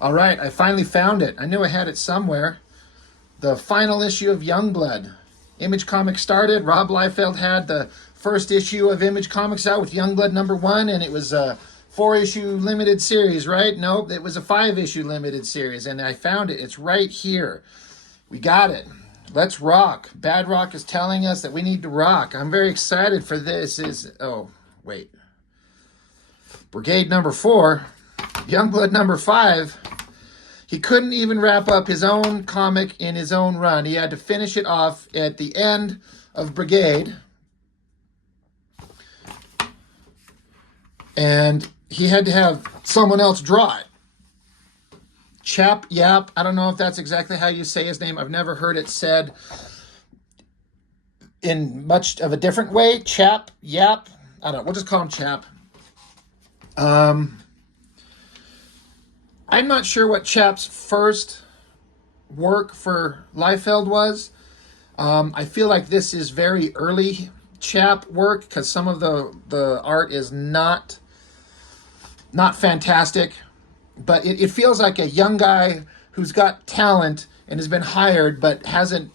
All right, I finally found it. I knew I had it somewhere. The final issue of Youngblood. Image Comics started. Rob Liefeld had the first issue of Image Comics out with Youngblood #1, and it was a 4-issue limited series, right? Nope, it was a 5-issue limited series, and I found it. It's right here. We got it. Let's rock. Bad Rock is telling us that we need to rock. I'm very excited for this. Oh, wait. Brigade #4, Youngblood #5. He couldn't even wrap up his own comic in his own run. He had to finish it off at the end of Brigade. And he had to have someone else draw it. Chap Yap, I don't know if that's exactly how you say his name. I've never heard it said in much of a different way. Chap Yap, I don't know. We'll just call him Chap. I'm not sure what Chap's first work for Liefeld was. I feel like this is very early Chap work because some of the art is not fantastic, but it feels like a young guy who's got talent and has been hired but hasn't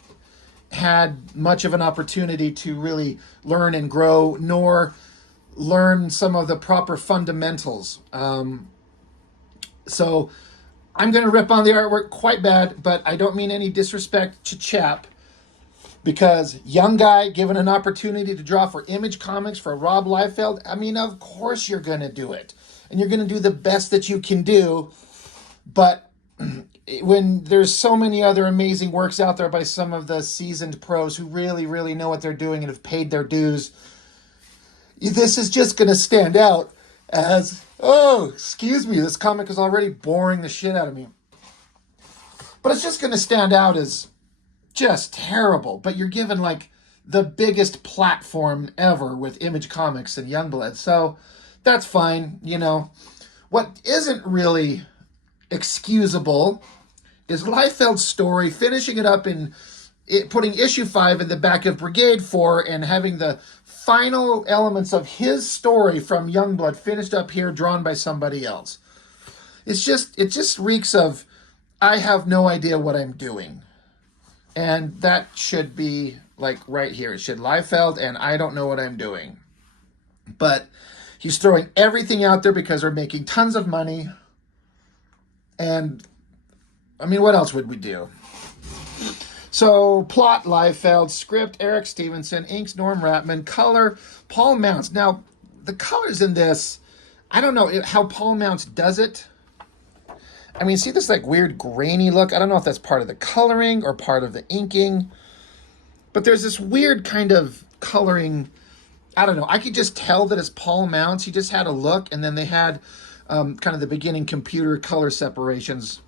had much of an opportunity to really learn and grow, nor learn some of the proper fundamentals. So I'm going to rip on the artwork quite bad, but I don't mean any disrespect to Chap, because young guy given an opportunity to draw for Image Comics for Rob Liefeld, I mean, of course you're going to do it. And you're going to do the best that you can do. But when there's so many other amazing works out there by some of the seasoned pros who really, really know what they're doing and have paid their dues, this is just going to stand out as, oh, excuse me, this comic is already boring the shit out of me. But it's just going to stand out as just terrible. But you're given like the biggest platform ever with Image Comics and Youngblood. So that's fine, you know. What isn't really excusable is Liefeld's story, finishing it up in putting issue 5 in the back of Brigade 4 and having the final elements of his story from Youngblood finished up here, drawn by somebody else. It just reeks of, I have no idea what I'm doing. And that should be like right here. It should Liefeld and I don't know what I'm doing. But he's throwing everything out there because we're making tons of money. And, I mean, what else would we do? So, plot, Liefeld, script, Eric Stevenson, inks, Norm Ratman, color, Paul Mounts. Now, the colors in this, I don't know how Paul Mounts does it. I mean, see this like weird grainy look? I don't know if that's part of the coloring or part of the inking. But there's this weird kind of coloring. I don't know. I could just tell that it's Paul Mounts. He just had a look, and then they had kind of the beginning computer color separations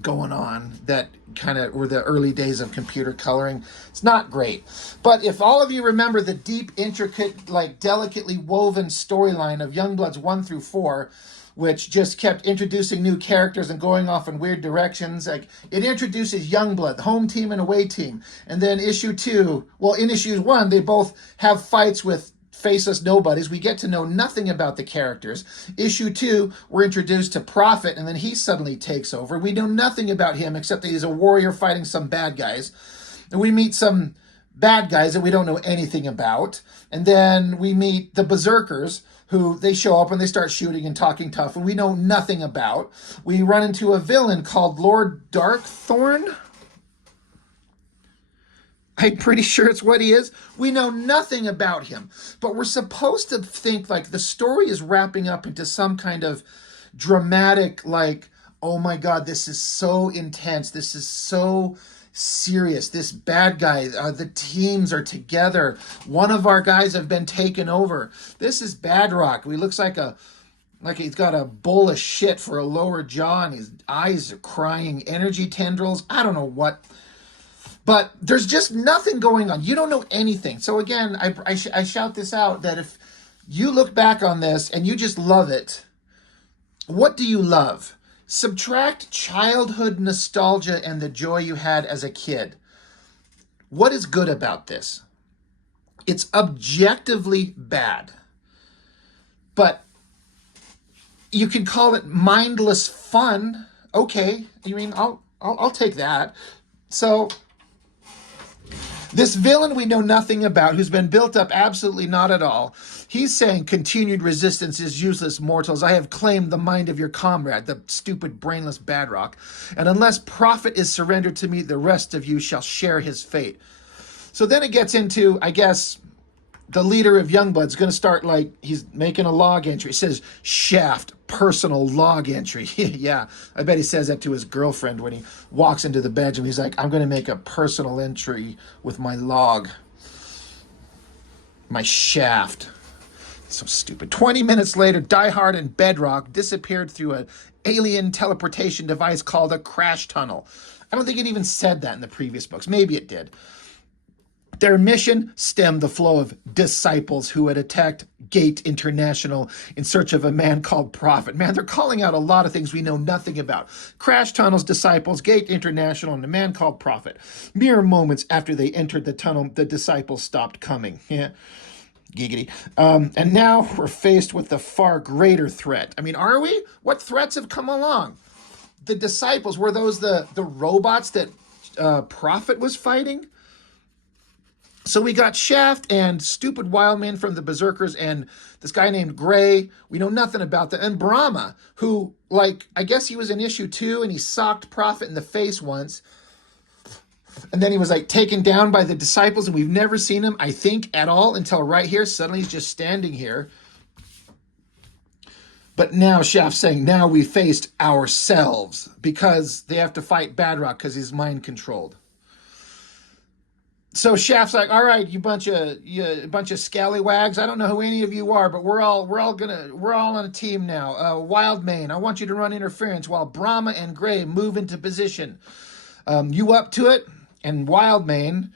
going on that kind of were the early days of computer coloring. It's not great. But if all of you remember the deep, intricate, like delicately woven storyline of Youngbloods 1 through 4, which just kept introducing new characters and going off in weird directions. Like, it introduces Youngblood, the home team and away team. And then issue 2, well, in issue 1, they both have fights with faceless nobodies. We get to know nothing about the characters. Issue 2, we're introduced to Prophet, and then he suddenly takes over. We know nothing about him except that he's a warrior fighting some bad guys. And we meet some bad guys that we don't know anything about. And then we meet the Berserkers, who they show up and they start shooting and talking tough, and we know nothing about. We run into a villain called Lord Darkthorn. I'm pretty sure it's what he is. We know nothing about him, but we're supposed to think like the story is wrapping up into some kind of dramatic, like, oh my God, this is so intense. This is so serious. This bad guy, the teams are together. One of our guys have been taken over. This is Bad Rock. He looks like he's got a bowl of shit for a lower jaw, and his eyes are crying energy tendrils. I don't know what. But there's just nothing going on. You don't know anything. So again, I shout this out, that if you look back on this and you just love it, what do you love? Subtract childhood nostalgia and the joy you had as a kid. What is good about this? It's objectively bad. But you can call it mindless fun. Okay, I mean, I'll take that. So this villain we know nothing about, who's been built up absolutely not at all, he's saying continued resistance is useless, mortals. I have claimed the mind of your comrade, the stupid, brainless Badrock. And unless Prophet is surrendered to me, the rest of you shall share his fate. So then it gets into, I guess, the leader of Youngblood's going to start, like, he's making a log entry. It says, Shaft, personal log entry. Yeah, I bet he says that to his girlfriend when he walks into the bedroom. He's like, I'm going to make a personal entry with my log. My shaft. So stupid. 20 minutes later, Die Hard and Bedrock disappeared through an alien teleportation device called a crash tunnel. I don't think it even said that in the previous books. Maybe it did. Their mission stemmed the flow of disciples who had attacked Gate International in search of a man called Prophet. Man, they're calling out a lot of things we know nothing about. Crash tunnels, disciples, Gate International, and a man called Prophet. Mere moments after they entered the tunnel, the disciples stopped coming. Yeah. Giggity. And now we're faced with the far greater threat. I mean, are we? What threats have come along? The disciples, were those the robots that Prophet was fighting? So we got Shaft and stupid Wildman from the Berserkers and this guy named Gray. We know nothing about that. And Brahma, who, like, I guess he was in issue 2 and he socked Prophet in the face once. And then he was, like, taken down by the disciples and we've never seen him, I think, at all until right here. Suddenly he's just standing here. But now Shaft's saying, now we faced ourselves because they have to fight Badrock because he's mind controlled. So Shaft's like, all right, you bunch of scallywags. I don't know who any of you are, but we're all on a team now. Wildmane, I want you to run interference while Brahma and Gray move into position. You up to it? And Wildmane,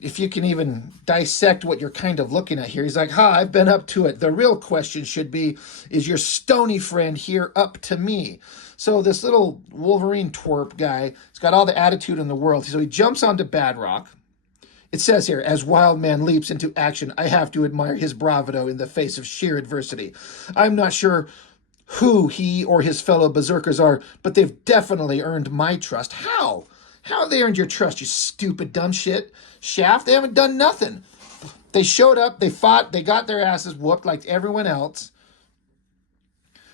if you can even dissect what you're kind of looking at here, he's like, I've been up to it. The real question should be, is your stony friend here up to me? So this little Wolverine twerp guy, he's got all the attitude in the world. So he jumps onto Badrock. It says here, as Wildman leaps into action, I have to admire his bravado in the face of sheer adversity. I'm not sure who he or his fellow berserkers are, but they've definitely earned my trust. How? How have they earned your trust, you stupid dumb shit? Shaft, they haven't done nothing. They showed up, they fought, they got their asses whooped like everyone else.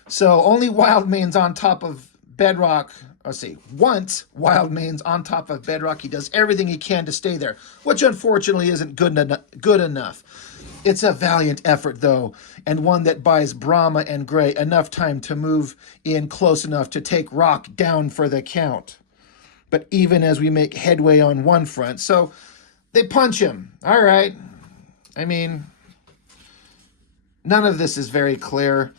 So only Wildman's on top of Bedrock. Let's see, once Wildman's on top of Bedrock, he does everything he can to stay there, which unfortunately isn't good enough. It's a valiant effort, though, and one that buys Brahma and Gray enough time to move in close enough to take Rock down for the count. But even as we make headway on one front, so they punch him. All right. I mean, none of this is very clear.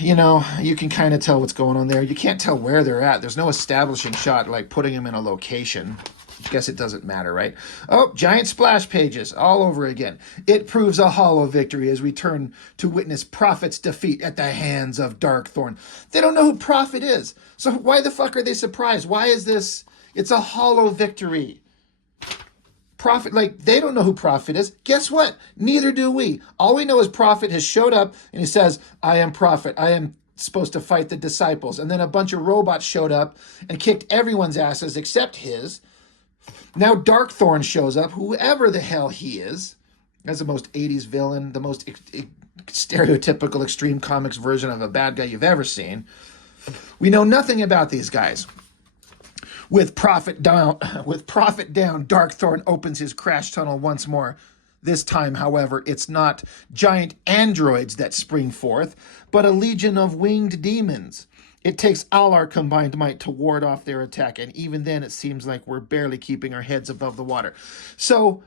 You know, you can kind of tell what's going on there. You can't tell where they're at. There's no establishing shot, like putting them in a location. I guess it doesn't matter, right? Oh, giant splash pages all over again. It proves a hollow victory as we turn to witness Prophet's defeat at the hands of Darkthorn. They don't know who Prophet is. So why the fuck are they surprised? Why is this? It's a hollow victory. Prophet, like, they don't know who Prophet is. Guess what? Neither do we. All we know is Prophet has showed up and he says, I am Prophet. I am supposed to fight the disciples. And then a bunch of robots showed up and kicked everyone's asses except his. Now Darkthorn shows up, whoever the hell he is, as the most 80s villain, the most stereotypical Extreme Comics version of a bad guy you've ever seen. We know nothing about these guys. With Prophet down, Darkthorn opens his crash tunnel once more. This time, however, it's not giant androids that spring forth, but a legion of winged demons. It takes all our combined might to ward off their attack, and even then it seems like we're barely keeping our heads above the water. So,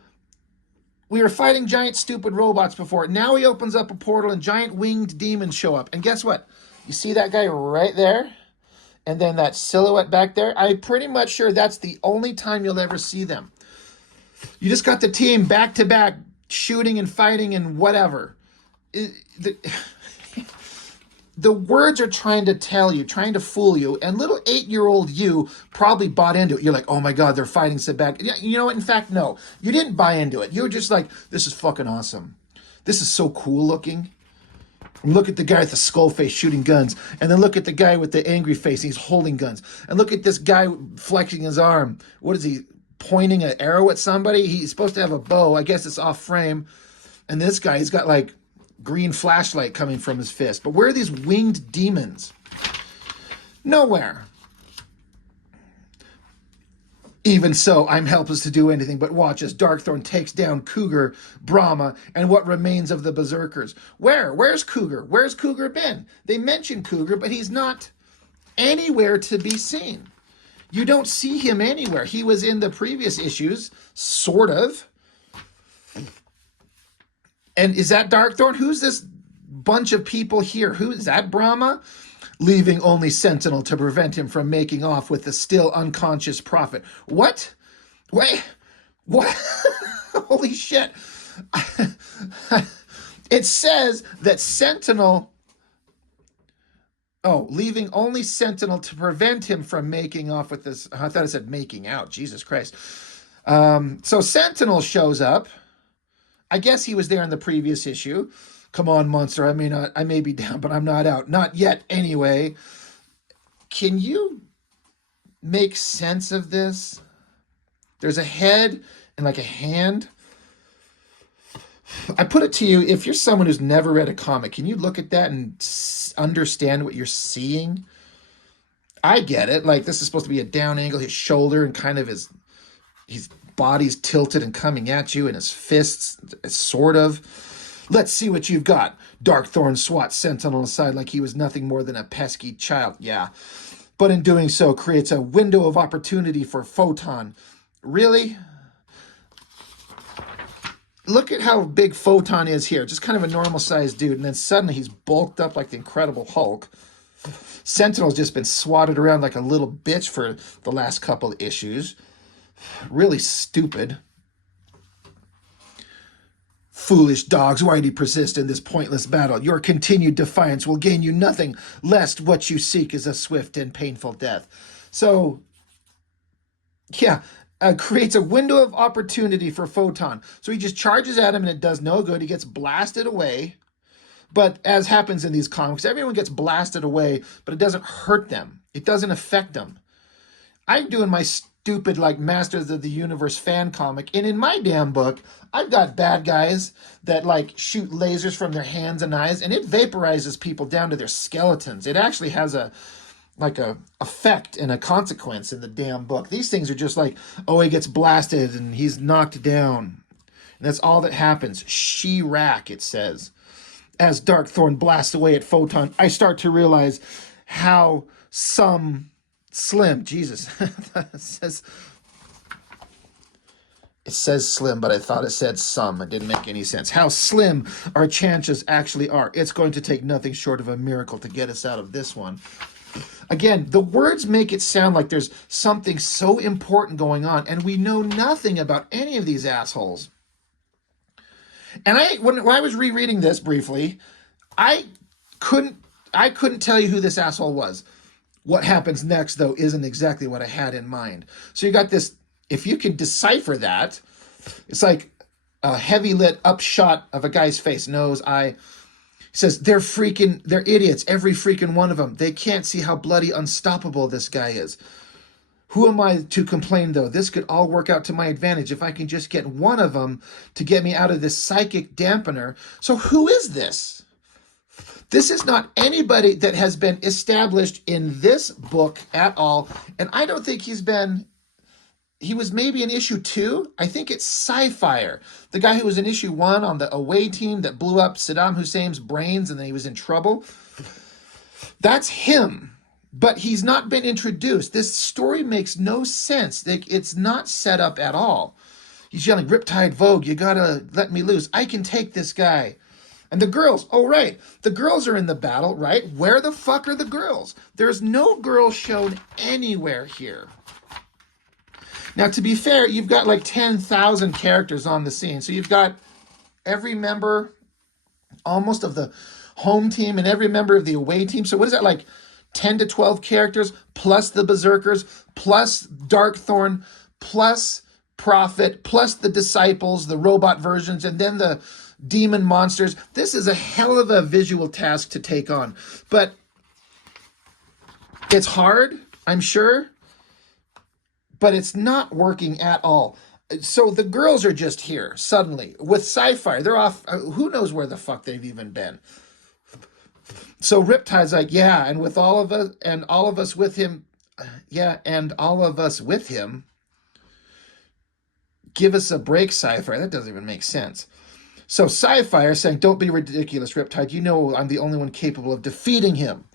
we were fighting giant stupid robots before. Now he opens up a portal and giant winged demons show up. And guess what? You see that guy right there? And then that silhouette back there, I'm pretty much sure that's the only time you'll ever see them. You just got the team back to back shooting and fighting and whatever. The words are trying to tell you, trying to fool you, and little 8-year-old you probably bought into it. You're like, oh my God, they're fighting so bad. You know what? In fact, no, you didn't buy into it. You were just like, this is fucking awesome. This is so cool looking. And look at the guy with the skull face shooting guns. And then look at the guy with the angry face. He's holding guns. And look at this guy flexing his arm. What is he, pointing an arrow at somebody? He's supposed to have a bow. I guess it's off frame. And this guy, he's got like green flashlight coming from his fist. But where are these winged demons? Nowhere. Even so, I'm helpless to do anything but watch as Darkthorn takes down Cougar, Brahma, and what remains of the Berserkers. Where's Cougar? Where's Cougar been? They mention Cougar, but he's not anywhere to be seen. You don't see him anywhere. He was in the previous issues, sort of. And is that Darkthorn? Who's this bunch of people here? Who is that, Brahma? Leaving only Sentinel to prevent him from making off with the still unconscious Prophet. What? Wait, what? Holy shit. It says that Sentinel, leaving only Sentinel to prevent him from making off with this. I thought it said making out. Jesus Christ. So Sentinel shows up. I guess he was there in the previous issue. Come on, monster. I may be down, but I'm not out. Not yet, anyway. Can you make sense of this? There's a head and like a hand. I put it to you, if you're someone who's never read a comic, can you look at that and understand what you're seeing? I get it. Like, this is supposed to be a down angle, his shoulder, and kind of his body's tilted and coming at you, and his fists, sort of. Let's see what you've got. Darkthorn swats Sentinel aside like he was nothing more than a pesky child. Yeah. But in doing so, creates a window of opportunity for Photon. Really? Look at how big Photon is here. Just kind of a normal-sized dude. And then suddenly he's bulked up like the Incredible Hulk. Sentinel's just been swatted around like a little bitch for the last couple of issues. Really stupid. Foolish dogs, why do you persist in this pointless battle? Your continued defiance will gain you nothing, lest what you seek is a swift and painful death. So, yeah, creates a window of opportunity for Photon. So he just charges at him and it does no good. He gets blasted away. But as happens in these comics, everyone gets blasted away, but it doesn't hurt them. It doesn't affect them. I'm doing my stupid like Masters of the Universe fan comic, and in my damn book I've got bad guys that like shoot lasers from their hands and eyes, and it vaporizes people down to their skeletons. It actually has a effect and a consequence in the damn book. These things are just like, oh, he gets blasted and he's knocked down, and that's all that happens. She-Rack, it says. As Darkthorn blasts away at Photon, I start to realize how Slim, Jesus. It says slim, but I thought it said some. It didn't make any sense. How slim our chances actually are. It's going to take nothing short of a miracle to get us out of this one. Again, the words make it sound like there's something so important going on, and we know nothing about any of these assholes. And when I was rereading this briefly, I couldn't tell you who this asshole was. What happens next, though, isn't exactly what I had in mind. So you got this, if you can decipher that, it's like a heavy lit upshot of a guy's face, nose, eye. He says, they're idiots, every freaking one of them. They can't see how bloody unstoppable this guy is. Who am I to complain, though? This could all work out to my advantage if I can just get one of them to get me out of this psychic dampener. So who is this? This is not anybody that has been established in this book at all. And I don't think he was maybe in issue 2. I think it's Sci-fire. The guy who was in issue 1 on the away team that blew up Saddam Hussein's brains and then he was in trouble. That's him. But he's not been introduced. This story makes no sense. It's not set up at all. He's yelling, Riptide Vogue, you gotta let me loose. I can take this guy. And the girls, oh, right. The girls are in the battle, right? Where the fuck are the girls? There's no girls shown anywhere here. Now, to be fair, you've got like 10,000 characters on the scene. So you've got every member almost of the home team and every member of the away team. So what is that, like 10 to 12 characters plus the Berserkers, plus Darkthorn, plus Prophet, plus the Disciples, the robot versions, and then the demon monsters. This is a hell of a visual task to take on. But it's hard, I'm sure, but it's not working at all. So the girls are just here suddenly with Sci-fire. They're off. Who knows where the fuck they've even been? So Riptide's like, yeah, and with all of us and all of us with him, yeah, and all of us with him. Give us a break, Sci-fire. That doesn't even make sense. So Sci-fire saying, don't be ridiculous, Riptide. You know I'm the only one capable of defeating him.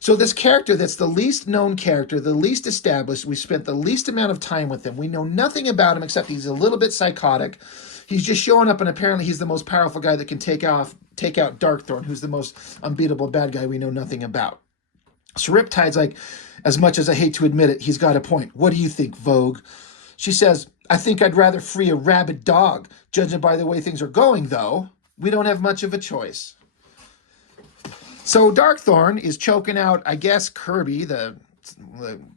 So this character that's the least known character, the least established, we spent the least amount of time with him. We know nothing about him except he's a little bit psychotic. He's just showing up, and apparently he's the most powerful guy that can take out Darkthorn, who's the most unbeatable bad guy we know nothing about. So Riptide's like, as much as I hate to admit it, he's got a point. What do you think, Vogue? She says, I think I'd rather free a rabid dog. Judging by the way things are going, though, we don't have much of a choice. So Darkthorn is choking out, I guess, Kirby, the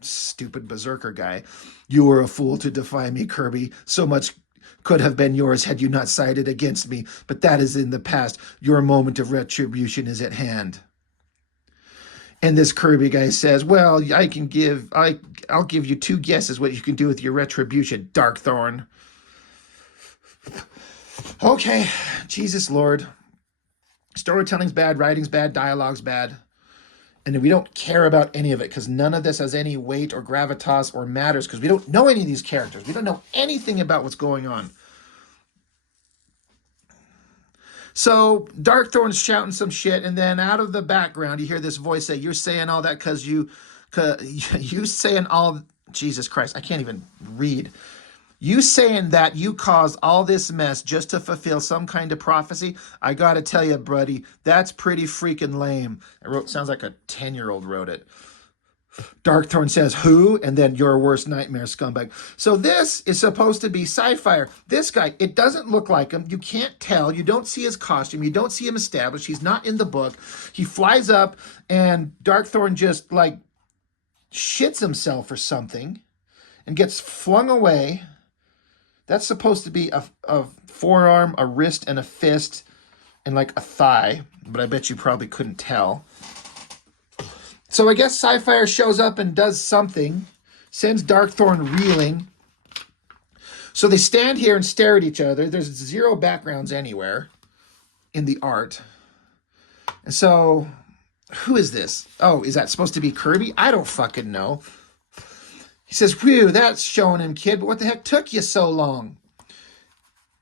stupid berserker guy. You were a fool to defy me, Kirby. So much could have been yours had you not sided against me, but that is in the past. Your moment of retribution is at hand. And this Kirby guy says, well, I'll give you 2 guesses what you can do with your retribution, Darkthorn. Okay, Jesus Lord. Storytelling's bad, writing's bad, dialogue's bad. And we don't care about any of it because none of this has any weight or gravitas or matters because we don't know any of these characters. We don't know anything about what's going on. So Darkthorn's shouting some shit, and then out of the background, you hear this voice say, you're saying all that because you saying all, Jesus Christ, I can't even read. You saying that you caused all this mess just to fulfill some kind of prophecy? I got to tell you, buddy, that's pretty freaking lame. Sounds like a 10-year-old wrote it. Darkthorn says, who? And then your worst nightmare, scumbag. So this is supposed to be Sci-fire. This guy, it doesn't look like him. You can't tell. You don't see his costume. You don't see him established. He's not in the book. He flies up, and Darkthorn just, like, shits himself or something and gets flung away. That's supposed to be a forearm, a wrist, and a fist, and, like, a thigh. But I bet you probably couldn't tell. So I guess Sci-fire shows up and does something, sends Darkthorn reeling. So they stand here and stare at each other. There's 0 backgrounds anywhere in the art. And so, who is this? Oh, is that supposed to be Kirby? I don't fucking know. He says, whew, that's showing him, kid, but what the heck took you so long?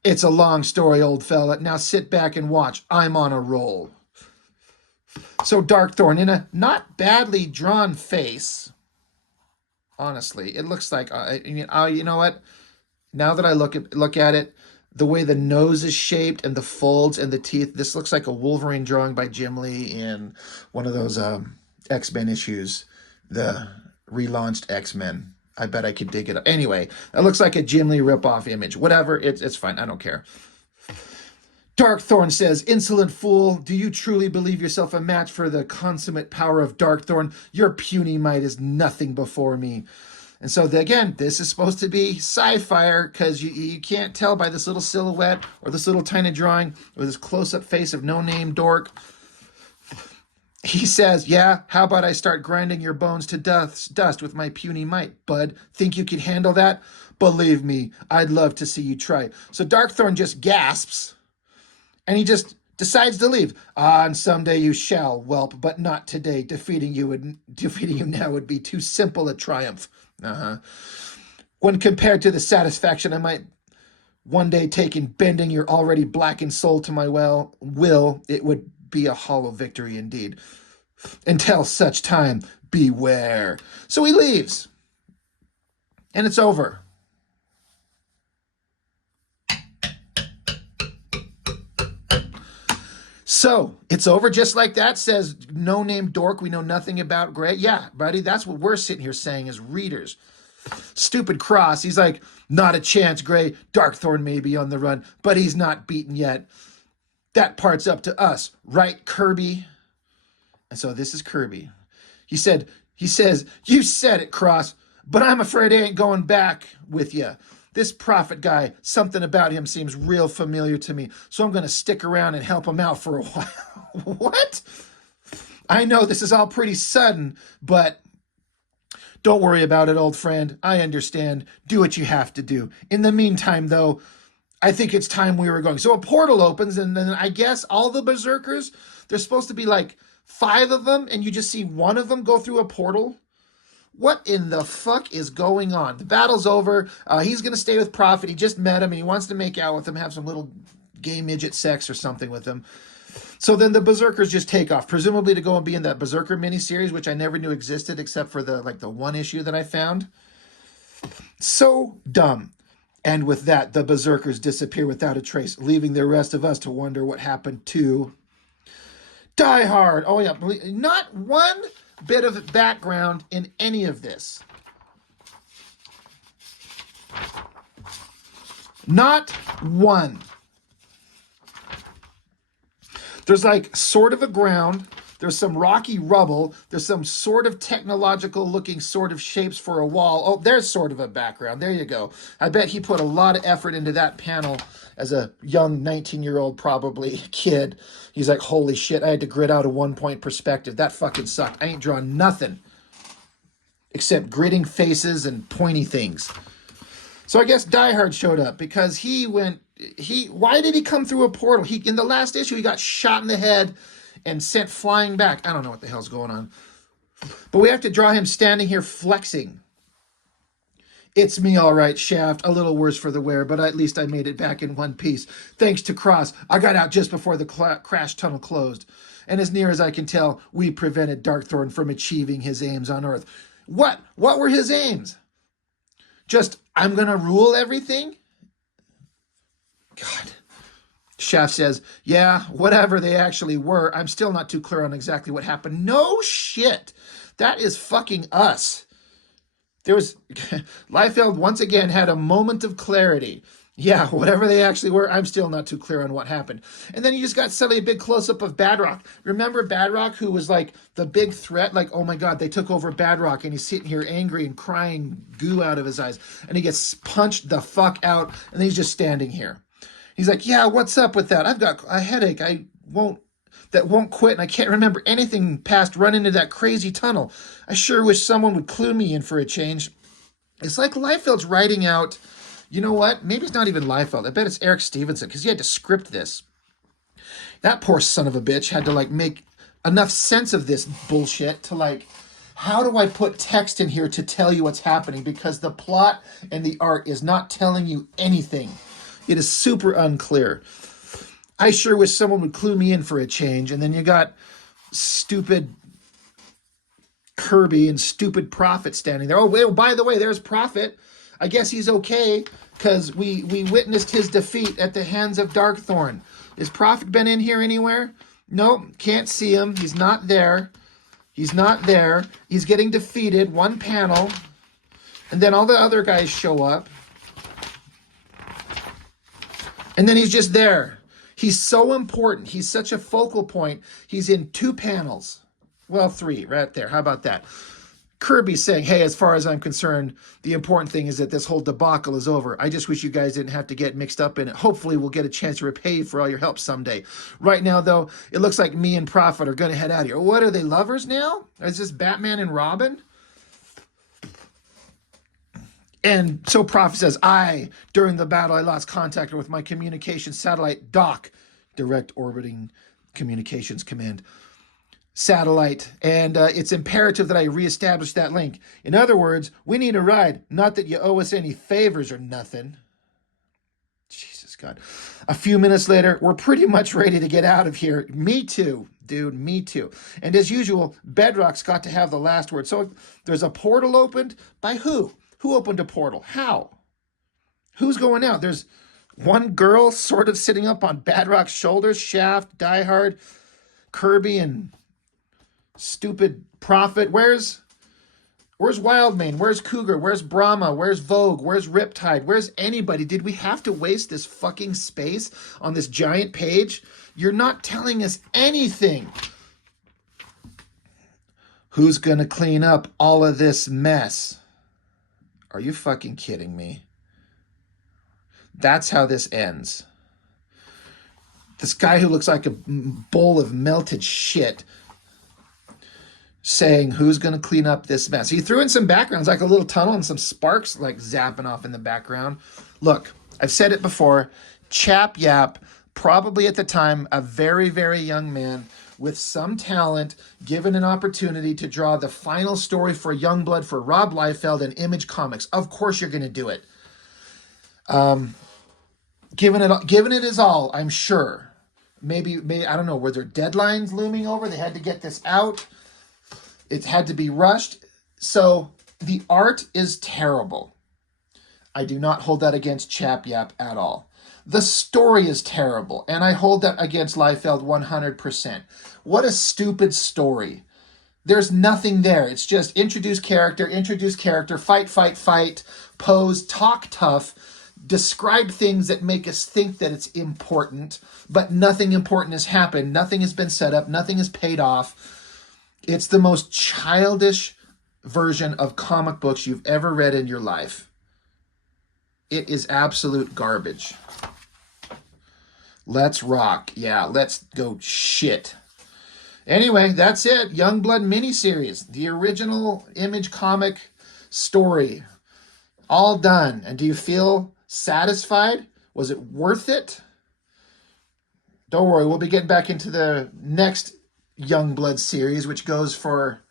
It's a long story, old fella. Now sit back and watch. I'm on a roll. So Darkthorn, in a not badly drawn face, honestly, it looks like, you know what? Now that I look at it, the way the nose is shaped and the folds and the teeth, this looks like a Wolverine drawing by Jim Lee in one of those X-Men issues, the relaunched X-Men. I bet I could dig it up. Anyway, it looks like a Jim Lee ripoff image. Whatever, it's fine. I don't care. Darkthorn says, insolent fool, do you truly believe yourself a match for the consummate power of Darkthorn? Your puny might is nothing before me. And so, again, this is supposed to be Sci-fire because you can't tell by this little silhouette or this little tiny drawing or this close-up face of no-name dork. He says, yeah, how about I start grinding your bones to dust with my puny might, bud? Think you can handle that? Believe me, I'd love to see you try. So Darkthorn just gasps. And he just decides to leave. And someday you shall, whelp, but not today. Defeating you now would be too simple a triumph. When compared to the satisfaction I might one day take in bending your already blackened soul to my will, it would be a hollow victory indeed. Until such time, beware. So he leaves. And it's over. So, it's over just like that, says no-name dork we know nothing about. Great. Yeah, buddy, that's what we're sitting here saying as readers. Stupid Cross, he's like, not a chance, Gray. Darkthorn may be on the run, but he's not beaten yet. That part's up to us, right, Kirby? And so this is Kirby. He says, you said it, Cross, but I'm afraid I ain't going back with you. This prophet guy, something about him seems real familiar to me, so I'm going to stick around and help him out for a while. What? I know this is all pretty sudden, but don't worry about it, old friend. I understand. Do what you have to do. In the meantime, though, I think it's time we were going. So a portal opens, and then I guess all the berserkers, there's supposed to be like 5 of them, and you just see one of them go through a portal. What in the fuck is going on? The battle's over. He's going to stay with Prophet. He just met him, and he wants to make out with him, have some little gay midget sex or something with him. So then the berserkers just take off, presumably to go and be in that berserker miniseries, which I never knew existed except for the one issue that I found. So dumb. And with that, the berserkers disappear without a trace, leaving the rest of us to wonder what happened to Die Hard. Oh yeah, not one bit of background in any of this. Not one. There's like sort of a ground. There's some rocky rubble. There's some sort of technological looking sort of shapes for a wall. Oh, there's sort of a background. There you go. I bet he put a lot of effort into that panel as a young 19-year-old probably kid. He's like, holy shit, I had to grid out a 1-point perspective. That fucking sucked. I ain't drawing nothing except gritting faces and pointy things. So I guess Die Hard showed up because why did he come through a portal? In the last issue, he got shot in the head and sent flying back. I don't know what the hell's going on. But we have to draw him standing here flexing. It's me, all right, Shaft. A little worse for the wear, but at least I made it back in one piece. Thanks to Cross, I got out just before the crash tunnel closed. And as near as I can tell, we prevented Darkthorn from achieving his aims on Earth. What? What were his aims? Just, I'm going to rule everything? God. Shaft says, yeah, whatever they actually were, I'm still not too clear on exactly what happened. No shit. That is fucking us. Liefeld once again had a moment of clarity. Yeah, whatever they actually were, I'm still not too clear on what happened. And then you just got suddenly a big close-up of Badrock. Remember Badrock, who was like the big threat? Like, oh my God, they took over Badrock, and he's sitting here angry and crying goo out of his eyes. And he gets punched the fuck out, and then he's just standing here. He's like, yeah, what's up with that? I've got a headache. That won't quit, and I can't remember anything past running into that crazy tunnel. I sure wish someone would clue me in for a change. It's like Liefeld's writing out, you know what? Maybe it's not even Liefeld. I bet it's Eric Stevenson, because he had to script this. That poor son of a bitch had to like make enough sense of this bullshit to like, how do I put text in here to tell you what's happening? Because the plot and the art is not telling you anything. It is super unclear. I sure wish someone would clue me in for a change. And then you got stupid Kirby and stupid Prophet standing there. Oh, wait, by the way, there's Prophet. I guess he's okay because we witnessed his defeat at the hands of Darkthorn. Has Prophet been in here anywhere? Nope, can't see him. He's not there. He's not there. He's getting defeated. One panel. And then all the other guys show up. And then he's just there. He's so important. He's such a focal point. He's in 2 panels. Well, 3 right there. How about that? Kirby's saying, hey, as far as I'm concerned, the important thing is that this whole debacle is over. I just wish you guys didn't have to get mixed up in it. Hopefully we'll get a chance to repay you for all your help someday. Right now, though, it looks like me and Prophet are going to head out of here. What, are they lovers now? Is this Batman and Robin? And so Prophet says, during the battle, I lost contact with my communication satellite, DOC, Direct Orbiting Communications Command satellite, and it's imperative that I reestablish that link. In other words, we need a ride. Not that you owe us any favors or nothing. Jesus God. A few minutes later, we're pretty much ready to get out of here. Me too, dude, me too. And as usual, Bedrock's got to have the last word. So there's a portal opened. By who? Who opened a portal? How? Who's going out? There's one girl sort of sitting up on Badrock's shoulders. Shaft, Die Hard, Kirby, and stupid Prophet. Where's Wildmane? Where's Cougar? Where's Brahma? Where's Vogue? Where's Riptide? Where's anybody? Did we have to waste this fucking space on this giant page? You're not telling us anything. Who's gonna clean up all of this mess? Are you fucking kidding me? That's how this ends. This guy who looks like a bowl of melted shit saying, who's going to clean up this mess? He threw in some backgrounds, like a little tunnel and some sparks like zapping off in the background. Look, I've said it before. Chap Yap, probably at the time a very, very young man with some talent, given an opportunity to draw the final story for Youngblood for Rob Liefeld and Image Comics. Of course you're going to do it. Given it his all, I'm sure. Maybe I don't know, were there deadlines looming over? They had to get this out. It had to be rushed. So the art is terrible. I do not hold that against Chap Yap at all. The story is terrible, and I hold that against Liefeld 100%. What a stupid story. There's nothing there. It's just introduce character, fight, fight, fight, pose, talk tough, describe things that make us think that it's important, but nothing important has happened. Nothing has been set up. Nothing has paid off. It's the most childish version of comic books you've ever read in your life. It is absolute garbage. Let's rock. Yeah, let's go shit. Anyway, that's it. Youngblood miniseries. The original Image comic story. All done. And do you feel satisfied? Was it worth it? Don't worry, we'll be getting back into the next Youngblood series, which goes for,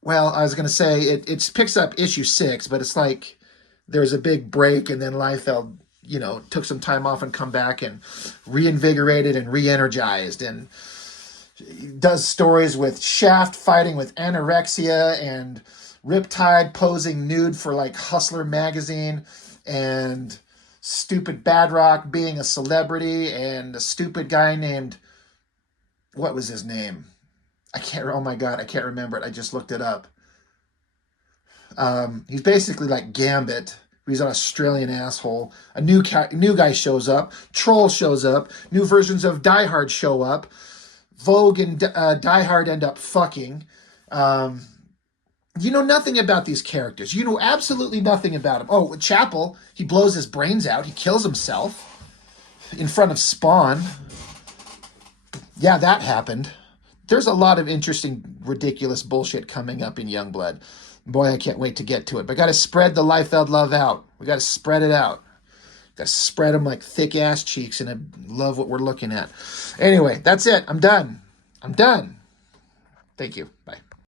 well, I was going to say, it picks up issue 6, but it's like there's a big break, and then Liefeld, took some time off and come back and reinvigorated and re-energized, and does stories with Shaft fighting with anorexia and Riptide posing nude for like Hustler magazine, and stupid Badrock being a celebrity, and a stupid guy named, what was his name? Oh my God, I can't remember it. I just looked it up. He's basically like Gambit. He's an Australian asshole. A new guy shows up. Troll shows up. New versions of Die Hard show up. Vogue and Die Hard end up fucking. You know nothing about these characters. You know absolutely nothing about them. Oh, Chapel, he blows his brains out. He kills himself in front of Spawn. Yeah, that happened. There's a lot of interesting, ridiculous bullshit coming up in Youngblood. Boy, I can't wait to get to it. But got to spread the Liefeld love out. We got to spread it out. Got to spread them like thick ass cheeks, and I love what we're looking at. Anyway, that's it. I'm done. Thank you. Bye.